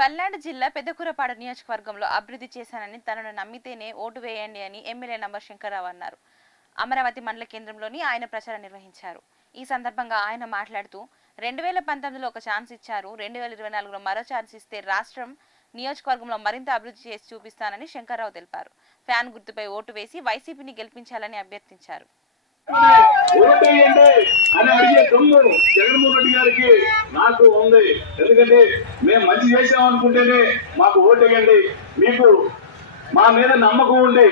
పల్నాడు జిల్లా పెద్దకూరపాడు నియోజకవర్గంలో అభివృద్ధి చేశానని తనను నమ్మితేనే ఓటు వేయండి అని ఎమ్మెల్యే నంబర్ శంకర్రావు అన్నారు. అమరావతి మండల కేంద్రంలోని ఆయన ప్రచారం నిర్వహించారు. ఈ సందర్భంగా ఆయన మాట్లాడుతూ 2019లో ఒక ఛాన్స్ ఇచ్చారు, 2024లో మరో ఛాన్స్ ఇస్తే రాష్ట్రం నియోజకవర్గంలో మరింత అభివృద్ధి చేసి చూపిస్తానని శంకర్రావు తెలిపారు. ఫ్యాన్ గుర్తుపై ఓటు వేసి వైసీపీని గెలిపించాలని అభ్యర్థించారు. ఓటేయండి అని అడిగే దమ్ము జగన్మోహన్ రెడ్డి గారికి నాకు ఉంది. ఎందుకంటే మేము మంచి చేసామనుకుంటేనే మాకు ఓటేయండి. మీకు మా మీద నమ్మకం ఉండి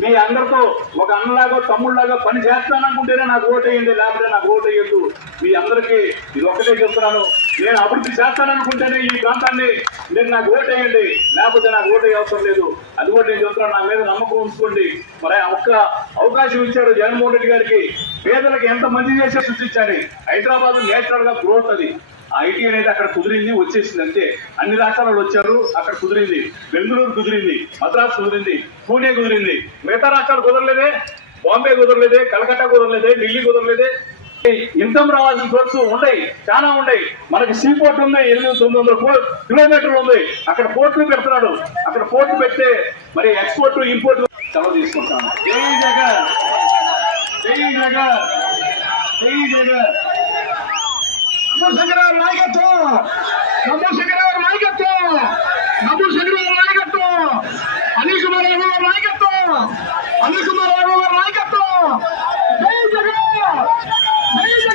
మీ అందరితో ఒక అన్నలాగా తమ్ముళ్లాగా పని చేస్తాననుకుంటేనే నాకు ఓటేయండి, లేకపోతే నాకు ఓటేయద్దు. మీ అందరికీ ఇది ఒక్కటే చెప్తున్నాను. నేను అభివృద్ధి చేస్తాననుకుంటేనే ఈ ప్రాంతాన్ని మీరు నాకు ఓటేయండి, లేకపోతే నాకు ఓటే అవసరం లేదు. అది కూడా నేను చెప్తున్నాను. నా మీద నమ్మకం ఉంచుకోండి. మరి ఒక్క అవకాశం ఇచ్చాడు జగన్మోహన్ రెడ్డి గారికి. పేదలకు ఎంత మంచి చేసే సృష్టించాలి. హైదరాబాద్ నేచురల్ గా గ్రోత్ అది. ఐటీ అనేది అక్కడ కుదిరింది, వచ్చేసింది అంతే. అన్ని రాష్ట్రాలు వచ్చారు, అక్కడ కుదిరింది. బెంగళూరు కుదిరింది, మద్రాసు కుదిరింది, పూణే కుదిరింది. మిగతా రాష్ట్రాలు కుదరలేదే. బాంబే కుదరలేదే, కలకత్తా కుదరలేదే, ఢిల్లీ కుదరలేదే. ఇన్కమ్ రావాల్సిన సోర్స్ ఉన్నాయి, చాలా ఉన్నాయి. మనకి సీ పోర్ట్ ఉంది, 800-900 కిలోమీటర్లు ఉంది. అక్కడ పోర్టులు పెడుతున్నాడు. అక్కడ పోర్టు పెడితే మరి ఎక్స్పోర్ట్ ఇంపోర్ట్ సెలవు తీసుకుంటాను. జై జగన్, జై జగన్, జై జగన్. నమో శంకరరావు నాయకత్వం, నమో శంకరరావు నాయకత్వం, నమో